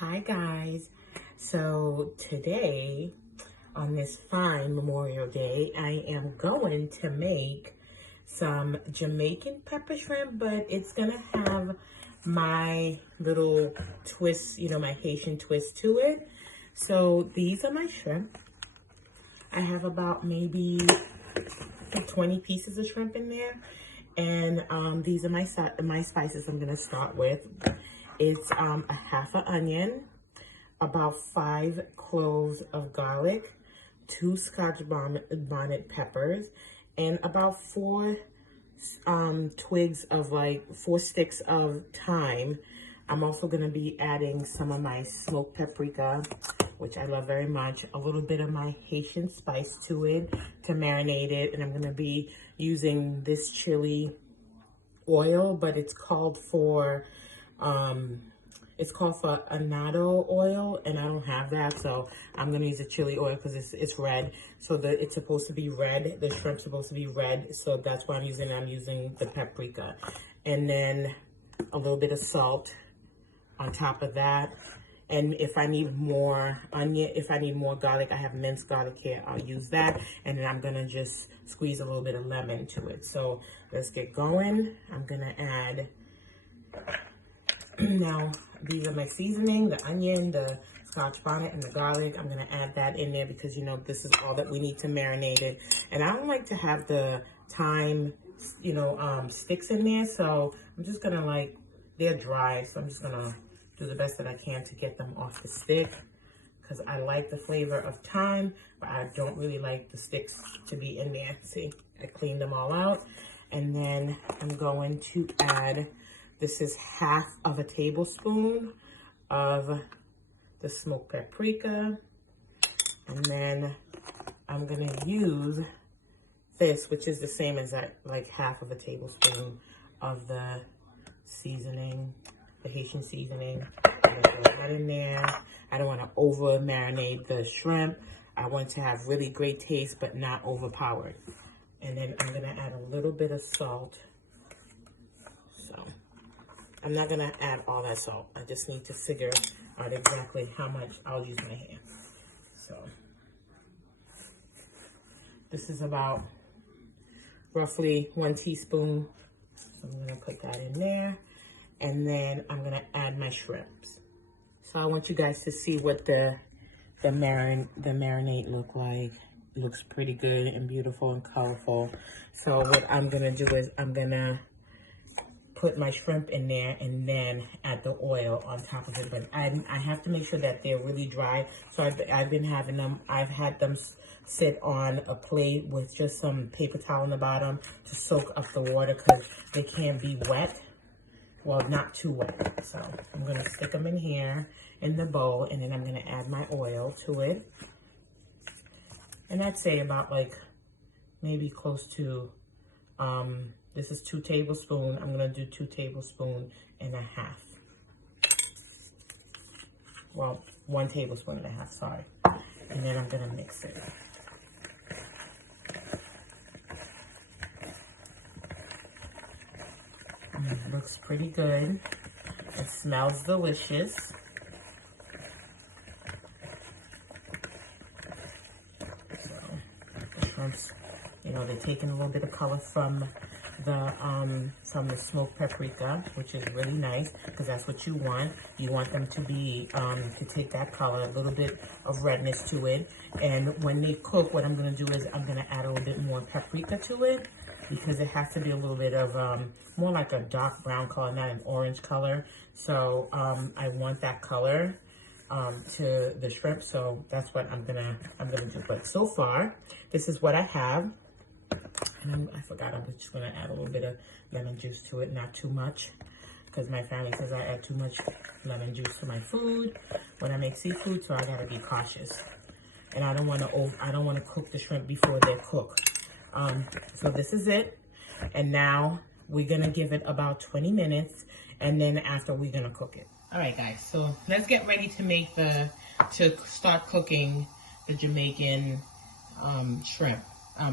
Hi guys, so today on this fine Memorial Day I am going to make some Jamaican pepper shrimp, but it's gonna have my little twist, my Haitian twist to it. So these are my shrimp. I have about maybe 20 pieces of shrimp in there, and these are my spices I'm gonna start with. It's a half an onion, about 5 cloves of garlic, 2 Scotch bonnet peppers, and about 4 4 sticks of thyme. I'm also going to be adding some of my smoked paprika, which I love very much, a little bit of my Haitian spice to it to marinate it, and I'm going to be using this chili oil, but it's called for annatto oil, and I don't have that, so I'm gonna use the chili oil because it's red. So it's supposed to be red. The shrimp's supposed to be red, so that's why I'm using the paprika, and then a little bit of salt on top of that. And if I need more onion, if I need more garlic, I have minced garlic here, I'll use that. And then I'm gonna just squeeze a little bit of lemon to it. So let's get going. I'm gonna add, now these are my seasoning, the onion, the Scotch bonnet, and the garlic. I'm gonna add that in there because this is all that we need to marinate it. And I don't like to have the thyme, sticks in there. So I'm just gonna they're dry, so I'm just gonna do the best that I can to get them off the stick, because I like the flavor of thyme, but I don't really like the sticks to be in there. See, I cleaned them all out. And then I'm going to add, this is half of a tablespoon of the smoked paprika. And then I'm gonna use this, which is the same as that, like half of a tablespoon of the seasoning, the Haitian seasoning. I'm gonna throw that in there. I don't want to over marinate the shrimp. I want to have really great taste, but not overpowered. And then I'm gonna add a little bit of salt. So I'm not gonna add all that salt. I just need to figure out exactly how much. I'll use my hand. So this is about roughly 1 teaspoon. So I'm gonna put that in there. And then I'm gonna add my shrimps. So I want you guys to see what the marinade look like. It looks pretty good and beautiful and colorful. So what I'm gonna do is I'm gonna put my shrimp in there and then add the oil on top of it. But I have to make sure that they're really dry. So I've had them sit on a plate with just some paper towel on the bottom to soak up the water, because they can't be wet. Well, not too wet. So I'm gonna stick them in here in the bowl, and then I'm gonna add my oil to it. And I'd say about maybe close to, this is 2 tablespoons. I'm gonna do 2 tablespoons and a half. Well, 1 tablespoon and a half, sorry. And then I'm gonna mix it. It looks pretty good. It smells delicious. So the shrimps, they're taking a little bit of color from the smoked paprika, which is really nice, because that's what you want. You want them to be to take that color, a little bit of redness to it. And when they cook, what I'm going to do is I'm going to add a little bit more paprika to it, because it has to be a little bit of more like a dark brown color, not an orange color. So I want that color to the shrimp, so that's what I'm gonna do. But so far, this is what I have. And I forgot, I'm just gonna add a little bit of lemon juice to it, not too much, because my family says I add too much lemon juice to my food when I make seafood, so I gotta be cautious. And I don't want to cook the shrimp before they're cooked. So this is it. And now we're gonna give it about 20 minutes, and then after we're gonna cook it. All right, guys, so let's get ready to start cooking the Jamaican shrimp,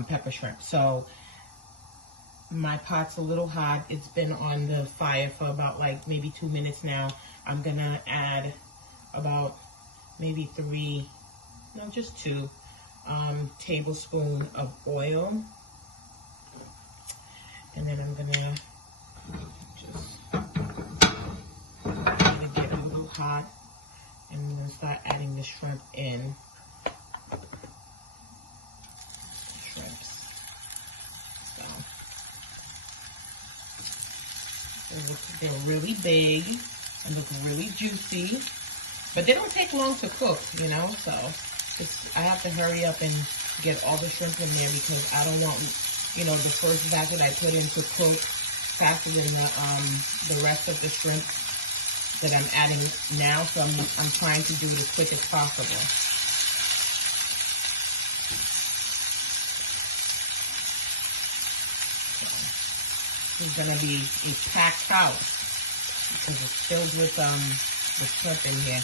pepper shrimp. So my pot's a little hot. It's been on the fire for about maybe 2 minutes now. I'm gonna add about maybe 3, no, just 2 tablespoons of oil. And then I'm gonna just let it get a little hot, and I'm gonna start adding the shrimp in. Shrimps. So they're really big and look really juicy, but they don't take long to cook, you know. So I have to hurry up and get all the shrimp in there because I don't want, you know, the first batch that I put in to cook faster than the rest of the shrimp that I'm adding now. So I'm trying to do it as quick as possible. So it's gonna be a packed house because it's filled with shrimp in here.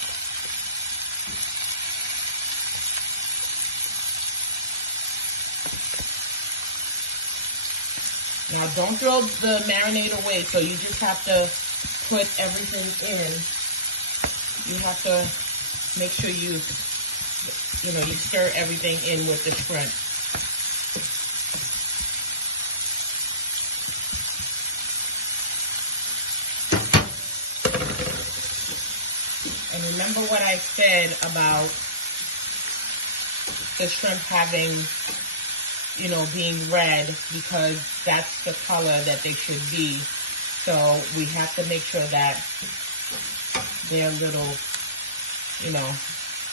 Now, don't throw the marinade away, so you just have to put everything in. You have to make sure you stir everything in with the shrimp. And remember what I said about the shrimp having, you know, being red, because that's the color that they should be. So we have to make sure that they're little, you know,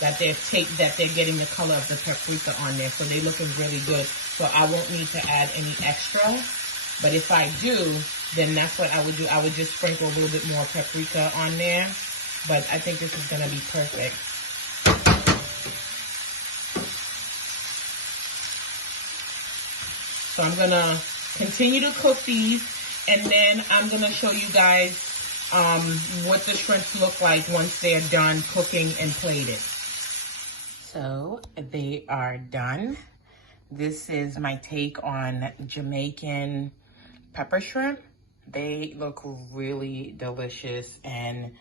that they're getting the color of the paprika on there. So they're looking really good. So I won't need to add any extra. But if I do, then that's what I would do. I would just sprinkle a little bit more paprika on there. But I think this is going to be perfect. So I'm going to continue to cook these, and then I'm going to show you guys what the shrimps look like once they're done cooking and plated. So they are done. This is my take on Jamaican pepper shrimp. They look really delicious, and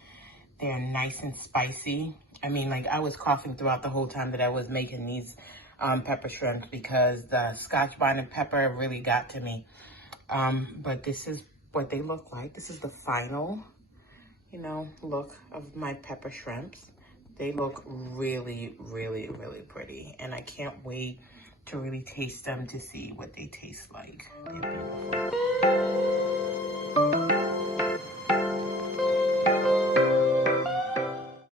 they're nice and spicy. I mean, like, I was coughing throughout the whole time that I was making these pepper shrimp because the Scotch bonnet pepper really got to me. But this is what they look like. This is the final, you know, look of my pepper shrimps. They look really, really, really pretty. And I can't wait to really taste them to see what they taste like. They're beautiful.